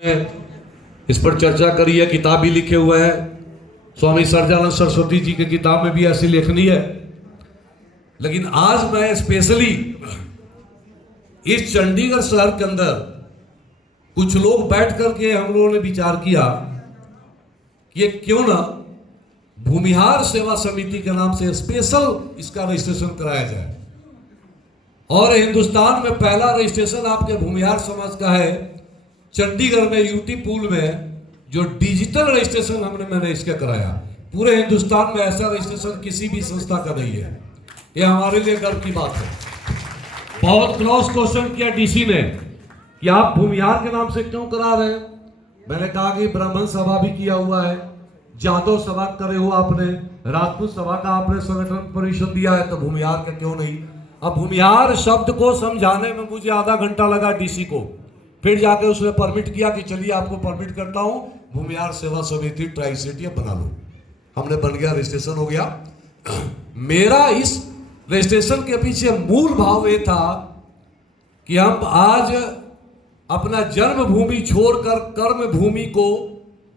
इस पर चर्चा करी है, किताब भी लिखे हुए हैं। स्वामी सरजानंद सरस्वती जी की किताब में भी ऐसी लेखनी है। लेकिन आज मैं स्पेशली इस चंडीगढ़ शहर के अंदर कुछ लोग बैठ करके हम लोगों ने विचार किया कि ये क्यों ना भूमिहार सेवा समिति के नाम से स्पेशल इसका रजिस्ट्रेशन कराया जाए। और हिंदुस्तान में पहला रजिस्ट्रेशन आपके भूमिहार समाज का है चंडीगढ़ में यूटी पूल में, जो डिजिटल रजिस्ट्रेशन मैंने इसका कराया। पूरे हिंदुस्तान में ऐसा रजिस्ट्रेशन किसी भी संस्था का नहीं है। ये हमारे लिए गर्व की बात है। बहुत क्रॉस क्वेश्चन किया डीसी ने कि आप भूमिहार के नाम से क्यों करा रहे हैं। मैंने कहा कि ब्राह्मण सभा भी किया हुआ है, जादव सभा करे हुआ आपने, राजपूत सभा का आपने संगठन परिषद दिया है, तो भूमिहार का क्यों नहीं। अब भूमिहार शब्द को समझाने में मुझे आधा घंटा लगा डीसी को, फिर जाके उसने परमिट किया कि चलिए आपको परमिट करता हूं, भूमिहार सेवा समिति ट्राई सिटी बना लो। हमने बन गया, रजिस्ट्रेशन हो गया। मेरा इस रजिस्ट्रेशन के पीछे मूल भाव ये था कि हम आज अपना जन्म भूमि छोड़कर कर्म भूमि को,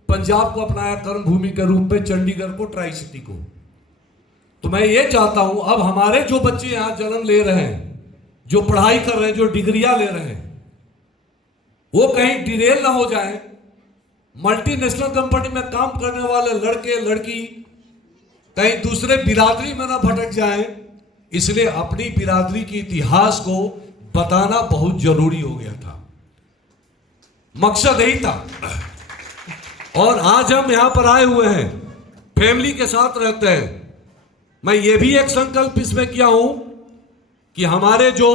पंजाब को अपनाया कर्म भूमि के रूप में, चंडीगढ़ को, ट्राई सिटी को। तो मैं ये चाहता हूं अब हमारे जो बच्चे यहां जन्म ले रहे हैं, जो पढ़ाई कर रहे हैं, जो डिग्रियां ले रहे हैं, वो कहीं डिरेल ना हो जाए। मल्टीनेशनल कंपनी में काम करने वाले लड़के लड़की कहीं दूसरे बिरादरी में ना भटक जाएं, इसलिए अपनी बिरादरी के इतिहास को बताना बहुत जरूरी हो गया था। मकसद यही था। और आज हम यहां पर आए हुए हैं, फैमिली के साथ रहते हैं। मैं ये भी एक संकल्प इसमें किया हूं कि हमारे जो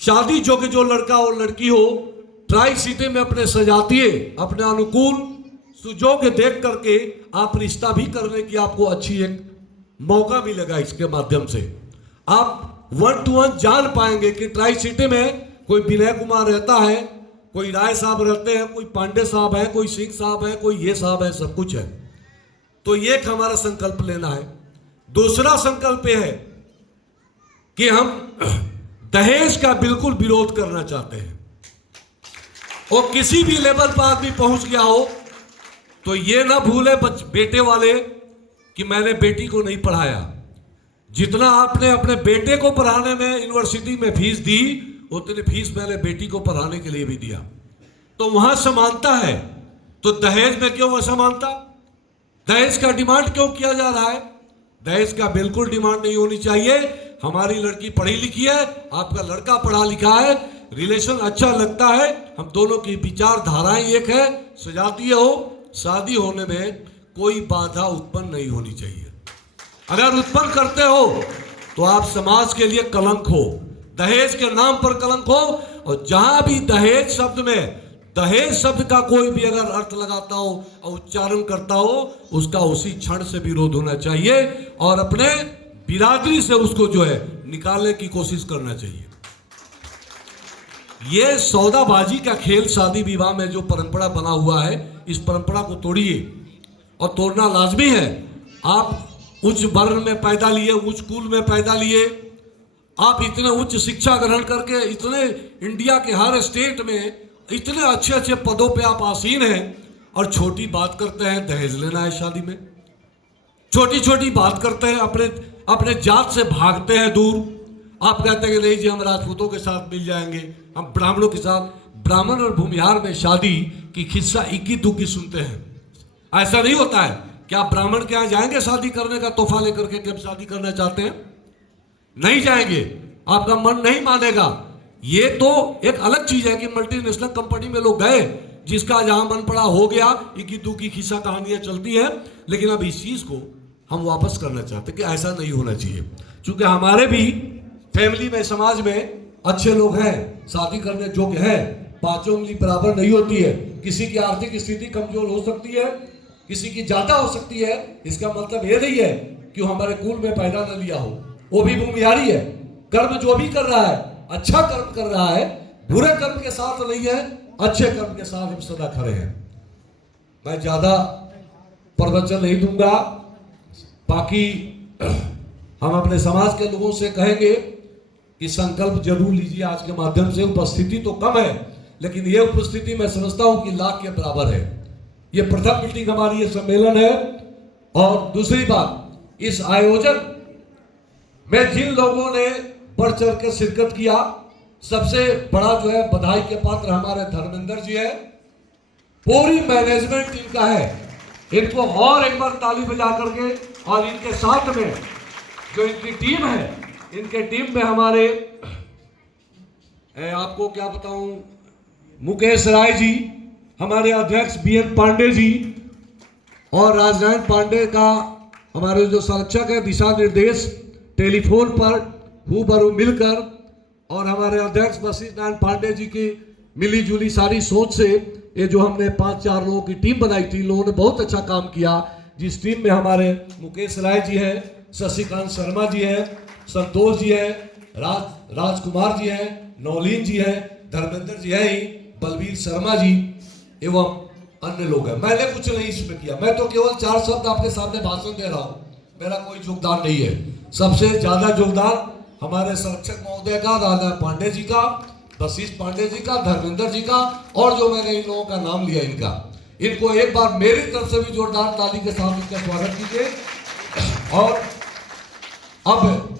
शादी जोग्य जो लड़का और लड़की हो, ट्राई सिटी में अपने सजातीय, अपने अनुकूल सुयोग्य देख करके आप रिश्ता भी करने की आपको अच्छी एक मौका मिलेगा। इसके माध्यम से आप 1 to 1 जान पाएंगे कि ट्राई सिटी में कोई विनय कुमार रहता है, कोई राय साहब रहते हैं, कोई पांडे साहब है, कोई सिंह साहब है, कोई ये साहब है, सब कुछ है। तो ये एक हमारा संकल्प लेना है। दूसरा संकल्प यह है कि हम दहेज का बिल्कुल विरोध करना चाहते हैं। और किसी भी लेवल पर आदमी पहुंच गया हो तो ये ना भूले बेटे वाले कि मैंने बेटी को नहीं पढ़ाया। जितना आपने अपने बेटे को पढ़ाने में यूनिवर्सिटी में फीस दी, उतनी फीस मैंने बेटी को पढ़ाने के लिए भी दिया। तो वहां समानता है। तो दहेज में क्यों असमानता? दहेज का डिमांड क्यों किया जा रहा है? दहेज का बिल्कुल डिमांड नहीं होनी चाहिए। हमारी लड़की पढ़ी लिखी है, आपका लड़का पढ़ा लिखा है, रिलेशन अच्छा लगता है, हम दोनों की विचारधाराएं एक है, सजातीय हो, शादी होने में कोई बाधा उत्पन्न नहीं होनी चाहिए। अगर उत्पन्न करते हो तो आप समाज के लिए कलंक हो, दहेज के नाम पर कलंक हो। और जहां भी दहेज शब्द में, दहेज शब्द का कोई भी अगर अर्थ लगाता हो और उच्चारण करता हो, उसका उसी क्षण से विरोध होना चाहिए और अपने बिरादरी से उसको जो है निकालने की कोशिश करना चाहिए। ये सौदाबाजी का खेल शादी विवाह में जो परंपरा बना हुआ है, इस परंपरा को तोड़िए। और तोड़ना लाजमी है। आप उच्च वर्ण में पैदा लिए, उच्च कुल में पैदा लिए, आप इतने उच्च शिक्षा ग्रहण करके इतने इंडिया के हर स्टेट में इतने अच्छे अच्छे पदों पे आप आसीन हैं, और छोटी बात करते हैं दहेज लेना है शादी में। छोटी छोटी बात करते हैं, अपने जात से भागते हैं दूर। आप कहते हैं कि नहीं जी हम राजपूतों के साथ मिल जाएंगे, हम ब्राह्मणों के साथ। ब्राह्मण और भूमिहार में शादी की किस्सा इक्की दुक्की सुनते हैं। ऐसा नहीं होता है। क्या आप ब्राह्मण के यहाँ जाएंगे शादी करने का तोहफा लेकर के? कब शादी करना चाहते हैं? नहीं जाएंगे, आपका मन नहीं मानेगा। ये तो एक अलग चीज है कि मल्टीनेशनल कंपनी में लोग गए, जिसका जहां मन पड़ा हो गया, इक्की दुक्की किस्सा कहानियां चलती है। लेकिन अब इस चीज को हम वापस करना चाहते हैं कि ऐसा नहीं होना चाहिए। क्योंकि हमारे भी फैमिली में, समाज में अच्छे लोग हैं, शादी करने योग्य हैं। पांचों उंगली बराबर नहीं होती है। किसी की आर्थिक स्थिति कमजोर हो सकती है, किसी की ज्यादा हो सकती है। इसका मतलब ये नहीं है कि हमारे कुल में पैदा न लिया हो, वो भी भूमिहारी है। कर्म जो भी कर रहा है, अच्छा कर्म कर रहा है, बुरे कर्म के साथ नहीं है, अच्छे कर्म के साथ हम सदा खड़े हैं। मैं ज्यादा प्रवचन नहीं दूंगा। बाकी हम अपने समाज के लोगों से कहेंगे कि संकल्प जरूर लीजिए। आज के माध्यम से उपस्थिति तो कम है, लेकिन ये उपस्थिति मैं समझता हूं कि लाख के बराबर है। ये प्रथम मीटिंग हमारी, ये सम्मेलन है। और दूसरी बात, इस आयोजन में जिन लोगों ने बढ़ चढ़ कर शिरकत किया, सबसे बड़ा जो है बधाई के पात्र हमारे धर्मेंद्र जी है। पूरी मैनेजमेंट इनका है, इनको और एक बार ताली बजा करके। और इनके साथ में जो इनकी टीम है, इनके टीम में हमारे आपको क्या बताऊं, मुकेश राय जी, हमारे अध्यक्ष बीएन पांडे जी और राजनारायण पांडे का हमारे जो संरक्षक है, दिशा निर्देश टेलीफोन पर हूबरू मिलकर, और हमारे अध्यक्ष वशिष्ठ नारायण पांडे जी की मिली जुली सारी सोच से ये जो हमने 5-4 लोगों की टीम बनाई थी, लोगों ने बहुत अच्छा काम किया। जिस टीम में हमारे मुकेश राय जी है, शशिकांत शर्मा जी है, संतोष जी है, राजकुमार जी है, नौलीन जी है, धर्मेंद्र जी है ही, बलबीर शर्मा जी एवं अन्य लोग हैं। मैंने कुछ नहीं इसमें किया, मैं तो केवल 4 शब्द आपके सामने भाषण दे रहा हूं, मेरा कोई योगदान नहीं है। सबसे ज्यादा योगदान हमारे संरक्षक महोदय का, राजनारायण पांडे जी का, वशिष्ठ पांडे जी का, धर्मेंद्र जी का, और जो मैंने इन लोगों का नाम लिया इनका, इनको एक बार मेरी तरफ से भी जोरदार ताली के साथ इनका स्वागत कीजिए। और अब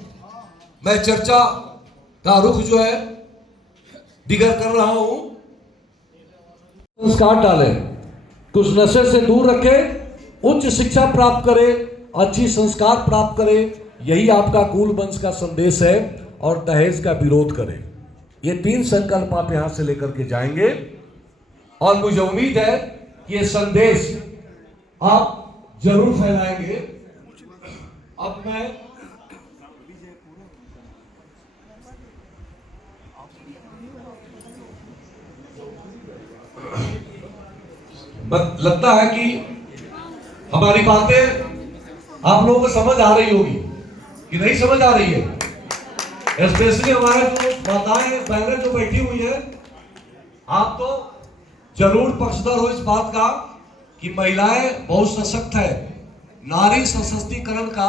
मैं चर्चा का रुख जो है दिगर कर रहा हूं। संस्कार डालें, कुछ नशे से दूर रखें, उच्च शिक्षा प्राप्त करें, अच्छी संस्कार प्राप्त करें, यही आपका कुल वंश का संदेश है। और दहेज का विरोध करें। ये 3 संकल्प आप यहां से लेकर के जाएंगे और मुझे उम्मीद है कि ये संदेश आप जरूर फैलाएंगे। अब मैं लगता है कि हमारी बातें आप लोगों को समझ आ रही होगी कि नहीं समझ आ रही है। स्पेशली हमारे जो माताएं बहनें जो बैठी हुई है, आप तो जरूर पक्षधर हो इस बात का कि महिलाएं बहुत सशक्त है। नारी सशक्तिकरण का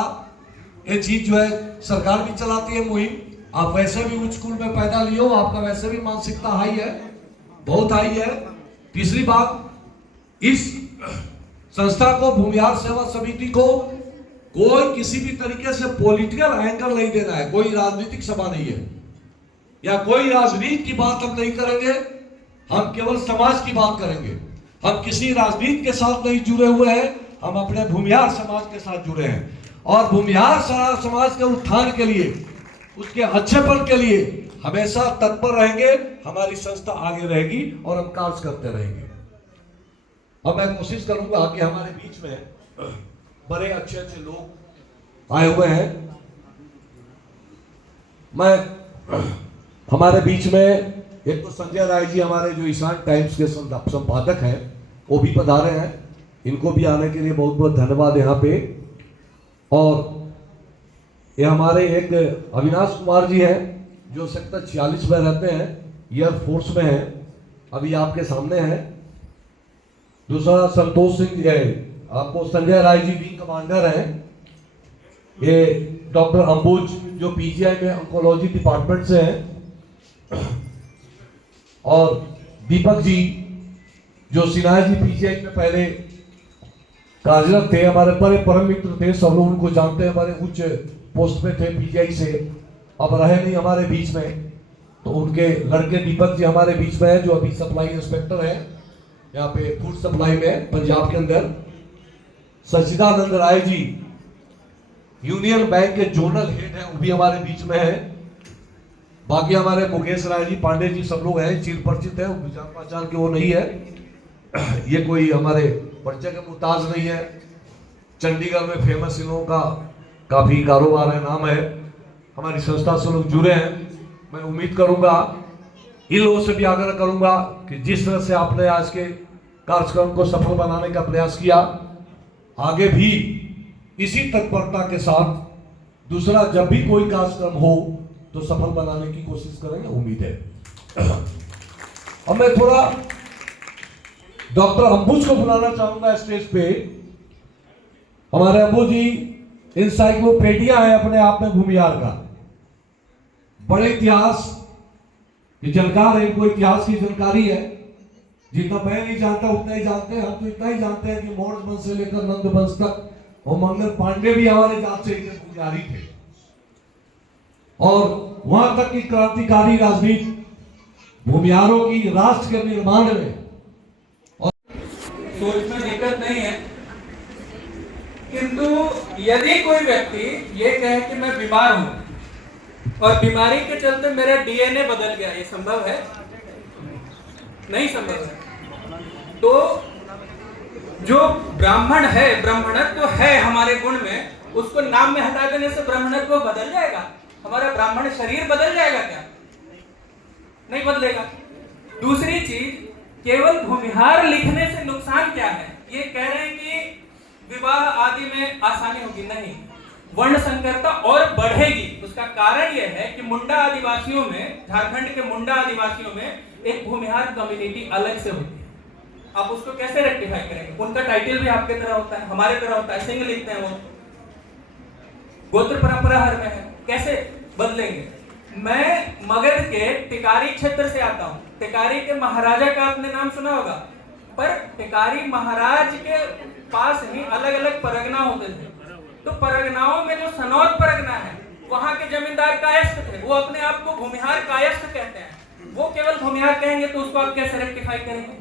ये चीज जो है सरकार भी चलाती है मुहिम। आप वैसे भी उच्च कुल में पैदा लिए हो, आपका वैसे भी मानसिकता हाई है, बहुत हाई है। तीसरी बात, इस संस्था को, भूमिहार सेवा समिति को कोई किसी भी तरीके से पॉलिटिकल एंगल नहीं देना है। कोई राजनीतिक सभा नहीं है या कोई राजनीति की बात हम नहीं करेंगे, हम केवल समाज की बात करेंगे। हम किसी राजनीति के साथ नहीं जुड़े हुए हैं, हम अपने भूमिहार समाज के साथ जुड़े हैं। और भूमिहार समाज के उत्थान के लिए, उसके अच्छेपन के लिए हमेशा तत्पर रहेंगे। हमारी संस्था आगे रहेगी और हम कार्य करते रहेंगे। अब मैं कोशिश करूंगा कि हमारे बीच में बड़े अच्छे अच्छे लोग आए हुए हैं। मैं हमारे बीच में एक तो संजय राय जी, हमारे जो ईशान टाइम्स के संपादक हैं, वो भी पधारे हैं। इनको भी आने के लिए बहुत बहुत धन्यवाद यहाँ पे। और ये हमारे एक अविनाश कुमार जी हैं जो सेक्टर 46 में रहते हैं, एयरफोर्स में हैं, अभी आपके सामने हैं। दूसरा संतोष सिंह जी है, आपको संजय राय जी विंग कमांडर हैं। ये डॉक्टर अंबुज जो पीजीआई में ऑन्कोलॉजी डिपार्टमेंट से हैं। और दीपक जी जो सिन्हा जी पीजीआई में पहले कार्यरत थे, हमारे बड़े परम मित्र थे, सब लोग उनको जानते हैं, हमारे उच्च पोस्ट पे थे पीजीआई से, अब रहे नहीं हमारे बीच में। तो उनके लड़के दीपक जी हमारे बीच में है, जो अभी सप्लाई इंस्पेक्टर है यहाँ पे फूड सप्लाई में पंजाब के अंदर। सचिदानंद राय जी यूनियन बैंक के जोनल हेड है, वो भी हमारे बीच में है। बाकी हमारे मुकेश राय जी, पांडे जी, सब लोग हैं, चिर परिचित है, जान पहचान के वो नहीं है। ये कोई हमारे परिचय के मुहताज नहीं है। चंडीगढ़ में फेमस इन लोगों का काफी कारोबार है, नाम है। हमारी संस्था से लोग जुड़े हैं। मैं उम्मीद करूंगा, इन लोगों से भी आग्रह करूंगा कि जिस तरह से आपने आज के कार्यक्रम को सफल बनाने का प्रयास किया, आगे भी इसी तत्परता के साथ दूसरा जब भी कोई कार्यक्रम हो तो सफल बनाने की कोशिश करेंगे, उम्मीद है। अब मैं थोड़ा डॉक्टर अंबुज को बुलाना चाहूंगा स्टेज पे। हमारे अंबुज जी इंसाइक्लोपीडिया है अपने आप में भूमिहार का, बड़े इतिहास, कि जानकार है, इनको इतिहास की जानकारी है। जितना मैं नहीं जानता उतना ही जानते हैं। हम तो इतना ही जानते हैं कि मौर्य वंश से लेकर नंद वंश तक और मंगल पांडे भी हमारे जात से ही पुजारी थे, और वहां तक की क्रांतिकारी राजनीति भूमिहारों की राष्ट्र के निर्माण में और सोच में दिक्कत नहीं है, किंतु यदि कोई व्यक्ति ये कहे कि मैं बीमार हूं और बीमारी के चलते मेरा डीएनए बदल गया, ये संभव है? नहीं संभव है। तो जो ब्राह्मण है, ब्राह्मणत्व है हमारे गुण में, उसको नाम में हटा देने से ब्राह्मणत्व बदल जाएगा? हमारा ब्राह्मण शरीर बदल जाएगा क्या? नहीं बदलेगा। दूसरी चीज, केवल भूमिहार लिखने से नुकसान क्या है? ये कह रहे हैं कि विवाह आदि में आसानी होगी। नहीं, वर्ण संकरता और बढ़ेगी। उसका कारण यह है कि मुंडा आदिवासियों में, झारखंड के मुंडा आदिवासियों में एक भूमिहार कम्युनिटी अलग से होती है। आप उसको कैसे रेक्टिफाई करेंगे? उनका टाइटल भी आपके तरह होता है, हमारे तरह होता है, सिंह लिखते हैं वो, गोत्र परंपरा हर में है, कैसे बदलेंगे? मैं मगध के टिकारी क्षेत्र से आता हूँ। टिकारी के महाराजा का आपने नाम सुना होगा, पर टिकारी महाराज के पास ही अलग अलग परगना होते थे। तो परगनाओं में जो सनौत परगना है, वहां के जमींदार कायस्थ थे, वो अपने आप को भूमिहार कायस्थ कहते हैं। वो केवल भूमिहार कहेंगे तो उसको आप कैसे रेक्टिफाई करेंगे?